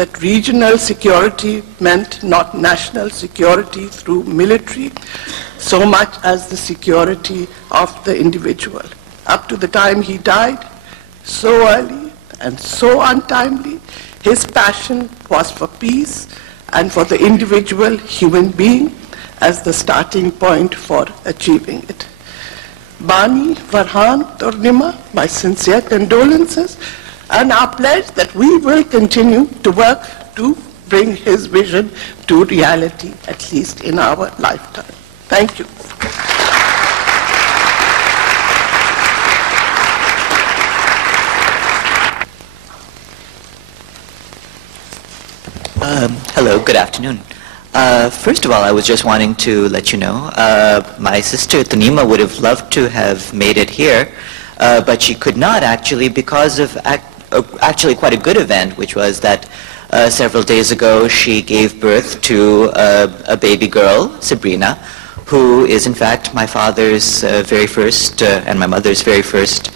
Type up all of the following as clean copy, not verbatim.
that regional security meant not national security through military so much as the security of the individual. Up to the time he died, so early and so untimely, his passion was for peace and for the individual human being as the starting point for achieving it. Bani, Farhan, Tornima, my sincere condolences, and our pledge that we will continue to work to bring his vision to reality, at least in our lifetime. Thank you. Hello, good afternoon. First of all, I was just wanting to let you know, my sister Tanima would have loved to have made it here, but she could not actually because of actually quite a good event, which was that several days ago she gave birth to a baby girl, Sabrina, who is in fact my father's very first and my mother's very first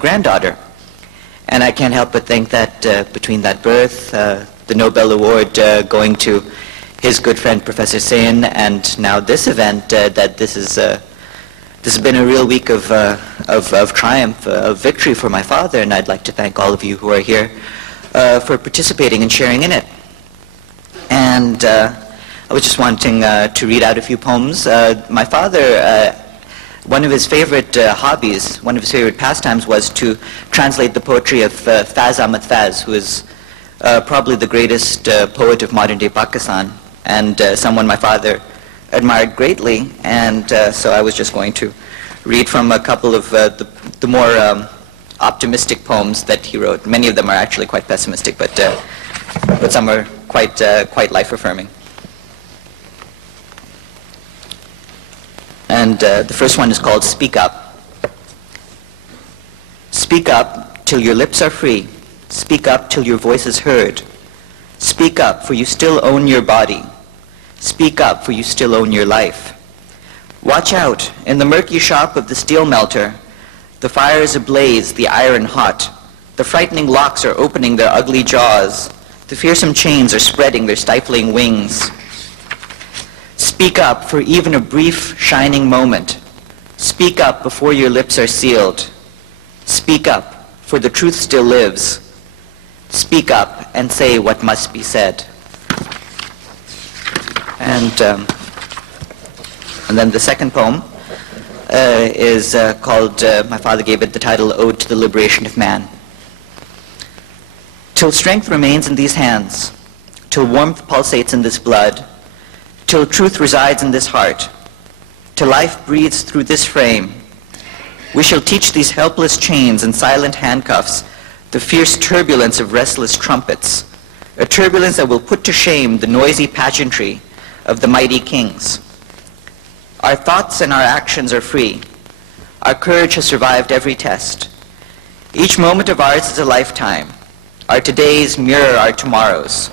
granddaughter. And I can't help but think that between that birth, the Nobel Award going to his good friend Professor Sen, and now this event, that this has been a real week of triumph, of victory for my father, and I'd like to thank all of you who are here for participating and sharing in it. And I was just wanting to read out a few poems. My father, one of his favorite hobbies, one of his favorite pastimes was to translate the poetry of Faz Ahmad Faz, who is probably the greatest poet of modern-day Pakistan, and someone my father admired greatly. And so I was just going to read from a couple of the more optimistic poems that he wrote. Many of them are actually quite pessimistic, but some are quite life-affirming. And the first one is called Speak Up. Speak up till your lips are free. Speak up till your voice is heard. Speak up, for you still own your body. Speak up, for you still own your life. Watch out, in the murky shop of the steel melter, the fire is ablaze, the iron hot. The frightening locks are opening their ugly jaws. The fearsome chains are spreading their stifling wings. Speak up for even a brief, shining moment. Speak up before your lips are sealed. Speak up, for the truth still lives. Speak up and say what must be said. And then the second poem is called, my father gave it the title, Ode to the Liberation of Man. Till strength remains in these hands, till warmth pulsates in this blood, till truth resides in this heart, till life breathes through this frame, we shall teach these helpless chains and silent handcuffs the fierce turbulence of restless trumpets, a turbulence that will put to shame the noisy pageantry of the mighty kings. Our thoughts and our actions are free. Our courage has survived every test. Each moment of ours is a lifetime. Our todays mirror our tomorrows.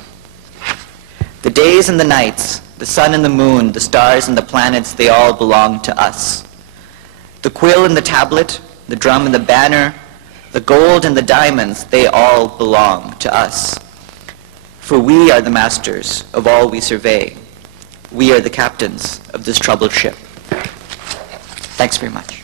The days and the nights, the sun and the moon, the stars and the planets, they all belong to us. The quill and the tablet, the drum and the banner, the gold and the diamonds, they all belong to us. For we are the masters of all we survey. We are the captains of this troubled ship. Thanks very much.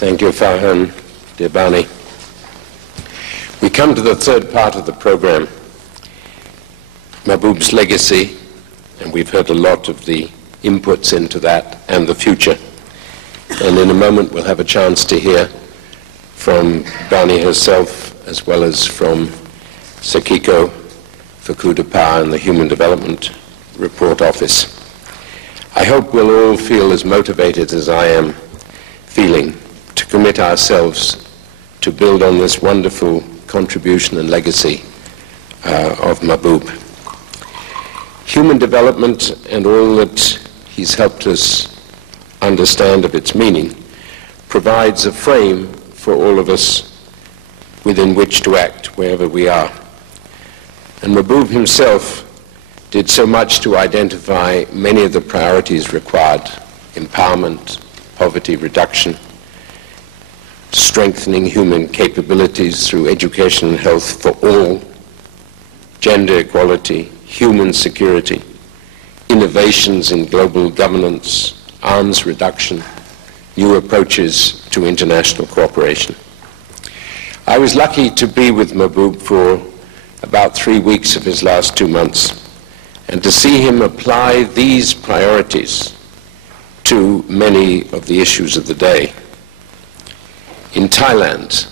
Thank you, Farhan, dear Bani. We come to the third part of the program, Mahbub's legacy, and we've heard a lot of the inputs into that and the future. And in a moment we'll have a chance to hear from Bani herself, as well as from Sakiko Fukuda and the Human Development Report Office. I hope we'll all feel as motivated as I am feeling to commit ourselves to build on this wonderful contribution and legacy of Mahbub. Human development and all that he's helped us understand of its meaning provides a frame for all of us within which to act wherever we are. And Mahbub himself did so much to identify many of the priorities required: empowerment, poverty reduction, strengthening human capabilities through education and health for all, gender equality, human security, innovations in global governance, arms reduction, new approaches to international cooperation. I was lucky to be with Mahbub for about 3 weeks of his last 2 months, and to see him apply these priorities to many of the issues of the day. In Thailand,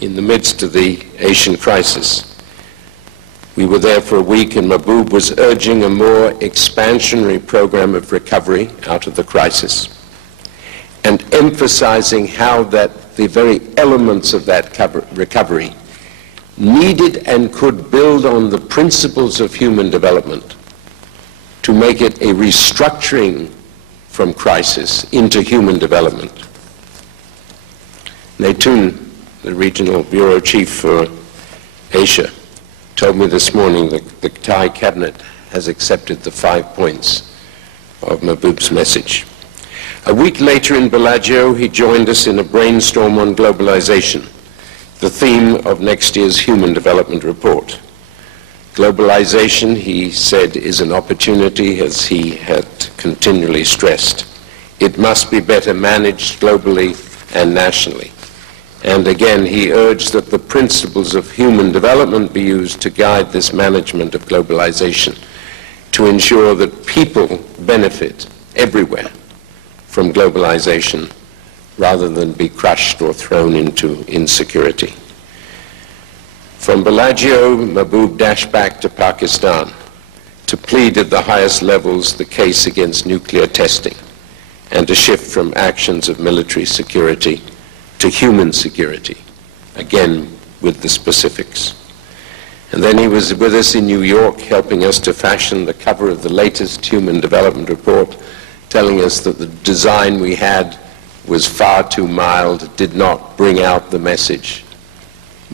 in the midst of the Asian crisis, we were there for a week, and Mahbub was urging a more expansionary program of recovery out of the crisis, and emphasizing how that the very elements of that recovery needed and could build on the principles of human development to make it a restructuring from crisis into human development. Naitun, the regional bureau chief for Asia, told me this morning that the Thai cabinet has accepted the 5 points of Mahbub's message. A week later in Bellagio, he joined us in a brainstorm on globalization, the theme of next year's Human Development Report. Globalization, he said, is an opportunity, as he had continually stressed. It must be better managed globally and nationally. And again, he urged that the principles of human development be used to guide this management of globalization, to ensure that people benefit everywhere from globalization rather than be crushed or thrown into insecurity. From Bellagio, Mahbub dashed back to Pakistan to plead at the highest levels the case against nuclear testing and to shift from actions of military security to human security, again with the specifics. And then he was with us in New York, helping us to fashion the cover of the latest Human Development Report, telling us that the design we had was far too mild, did not bring out the message.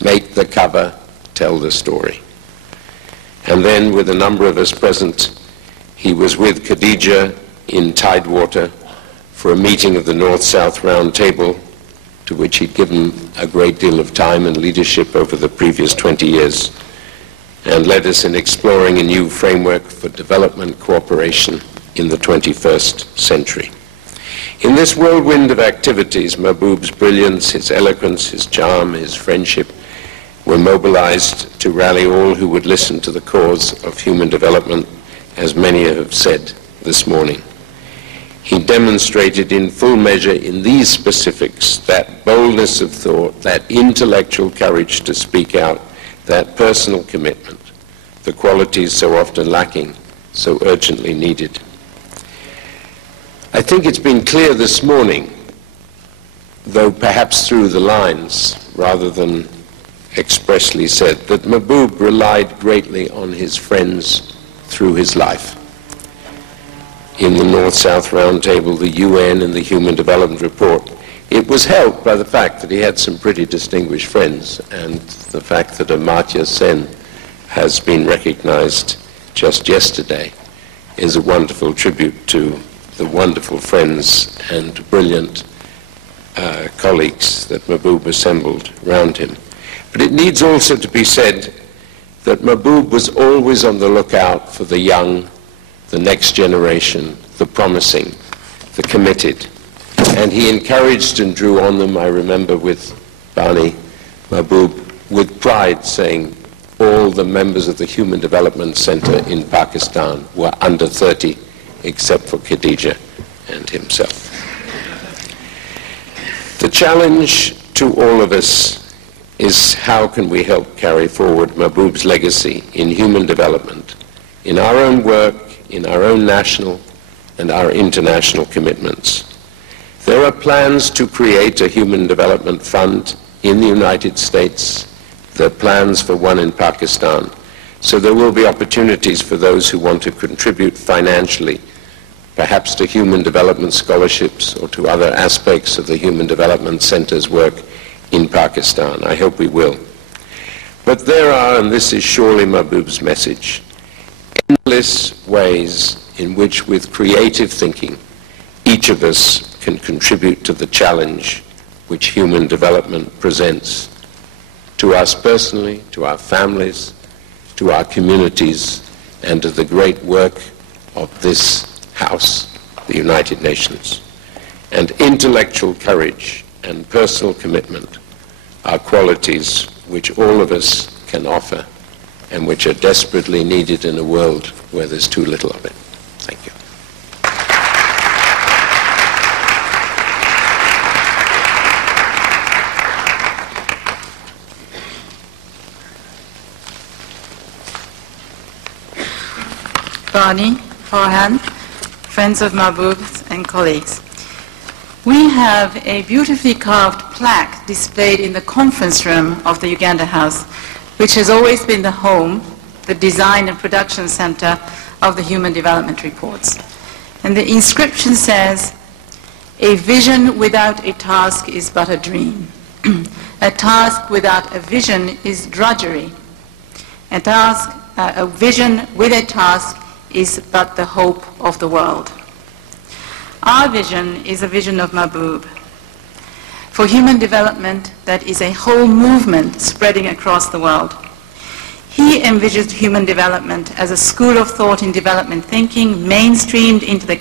Make the cover, tell the story. And then, with a number of us present, he was with Khadija in Tidewater for a meeting of the North-South Round Table, to which he'd given a great deal of time and leadership over the previous 20 years, and led us in exploring a new framework for development cooperation in the 21st century. In this whirlwind of activities, Mahbub's brilliance, his eloquence, his charm, his friendship were mobilized to rally all who would listen to the cause of human development, as many have said this morning. He demonstrated in full measure in these specifics that boldness of thought, that intellectual courage to speak out, that personal commitment, the qualities so often lacking, so urgently needed. I think it's been clear this morning, though perhaps through the lines rather than expressly said, that Mahbub relied greatly on his friends through his life. In the North-South Round Table, the UN, and the Human Development Report, it was helped by the fact that he had some pretty distinguished friends, and the fact that Amartya Sen has been recognized just yesterday is a wonderful tribute to the wonderful friends and brilliant colleagues that Mahbub assembled around him. But it needs also to be said that Mahbub was always on the lookout for the young, the next generation, the promising, the committed. And he encouraged and drew on them. I remember with Bani Mahbub with pride saying all the members of the Human Development Center in Pakistan were under 30, except for Khadija and himself. The challenge to all of us is how can we help carry forward Mahbub's legacy in human development, in our own work, in our own national and our international commitments. There are plans to create a Human Development Fund in the United States. There are plans for one in Pakistan. So there will be opportunities for those who want to contribute financially, perhaps to human development scholarships or to other aspects of the Human Development Center's work in Pakistan. I hope we will. But there are, and this is surely Mahbub's message, endless ways in which, with creative thinking, each of us can contribute to the challenge which human development presents to us personally, to our families, to our communities, and to the great work of this House, the United Nations. And intellectual courage and personal commitment are qualities which all of us can offer and which are desperately needed in a world where there's too little of it. Thank you. Barney, Farhan, friends of Mahbub and colleagues. We have a beautifully carved plaque displayed in the conference room of the Uganda House, which has always been the home, the design and production center of the Human Development Reports. And the inscription says, "A vision without a task is but a dream. A task without a vision is drudgery. A vision with a task is but the hope of the world." Our vision is a vision of Mahbub for human development that is a whole movement spreading across the world. He envisioned human development as a school of thought in development thinking, mainstreamed into the